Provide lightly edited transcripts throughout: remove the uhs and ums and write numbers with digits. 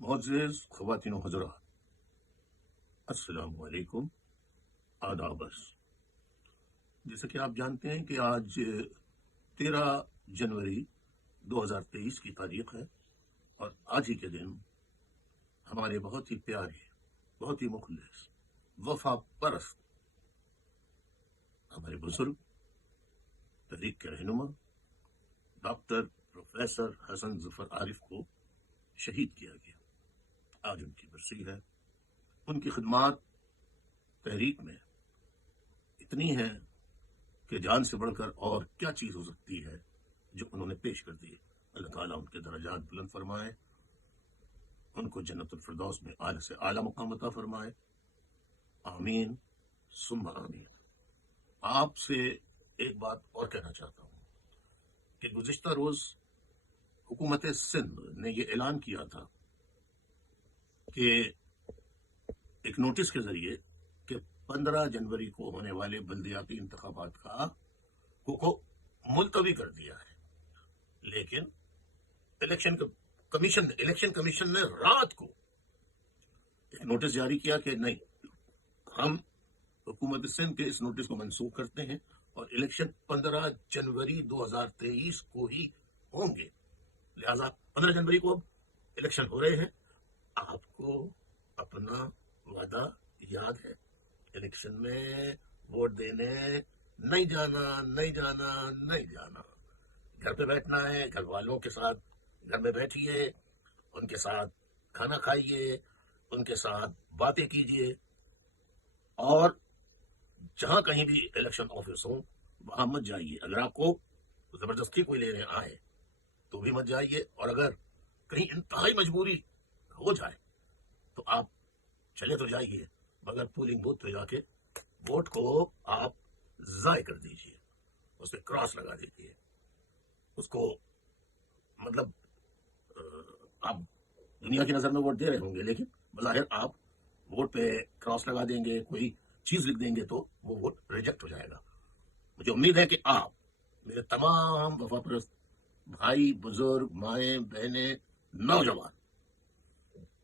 मुअज़्ज़िज़ ख़वातीन व हज़रात, अस्सलामु अलैकुम, आदाबस। जैसा कि आप जानते हैं कि आज 13 जनवरी 2023 की तारीख है और आज ही के दिन हमारे बहुत ही प्यारे, बहुत ही मुखलिस, वफा परस्त हमारे बुजुर्ग तहरीक के रहनुमा डॉक्टर प्रोफेसर हसन ज़फ़र आरिफ को शहीद किया गया। आज उनकी बरसी है। उनकी खिदमात तहरीक में इतनी है कि जान से बढ़कर और क्या चीज़ हो सकती है जो उन्होंने पेश कर दी। अल्लाह ताला उनके दर्जात बुलंद फरमाए, उनको जन्नतुल फिरदौस में आला से आला मुकाम अता फरमाए। आमीन सुम्मा आमीन। आपसे एक बात और कहना चाहता हूँ कि गुज़िश्ता रोज़ हुकूमत सिंध ने ये ऐलान किया था कि एक नोटिस के जरिए कि 15 जनवरी को होने वाले बल्दियाती इंतखाबात को मुलतवी कर दिया है, लेकिन इलेक्शन कमीशन ने रात को एक नोटिस जारी किया कि नहीं, हम हुकूमत सिंध के इस नोटिस को मनसूख करते हैं और इलेक्शन 15 जनवरी 2023 को ही होंगे। लिहाजा 15 जनवरी को अब इलेक्शन हो रहे हैं। आपको अपना वादा याद है, इलेक्शन में वोट देने नहीं जाना, घर पे बैठना है, घर वालों के साथ घर में बैठिए, उनके साथ खाना खाइए, उनके साथ बातें कीजिए, और जहां कहीं भी इलेक्शन ऑफिस हो वहां मत जाइए। अगर आपको जबरदस्ती कोई लेने आए तो भी मत जाइए, और अगर कहीं इंतहाई मजबूरी हो जाए तो आप चले तो जाइए, मगर पोलिंग बूथ पे जाके वोट को आप जाय कर दीजिए, उस पर क्रॉस लगा दीजिए। उसको मतलब आप दुनिया की नजर में वोट दे रहे होंगे, लेकिन बज़ाहिर आप वोट पे क्रॉस लगा देंगे, कोई चीज लिख देंगे तो वो वोट रिजेक्ट हो जाएगा। मुझे उम्मीद है कि आप मेरे तमाम वफापरस्त भाई, बुजुर्ग, माए, बहने, नौजवान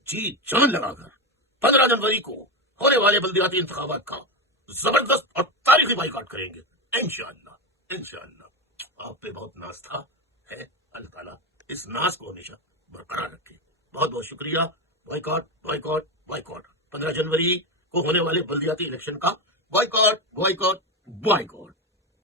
जी जान लगाकर 15 जनवरी को होने वाले बल्दियाती इंतखाबात का जबरदस्त और तारीखी बाइकाट करेंगे। इंशाअल्लाह आप पे बहुत नाज था है, अल्लाह ताला इस नाज को हमेशा बरकरार रखे। बहुत बहुत शुक्रिया। बॉयकॉट 15 जनवरी को होने वाले बल्दियाती इलेक्शन का बॉयकॉट।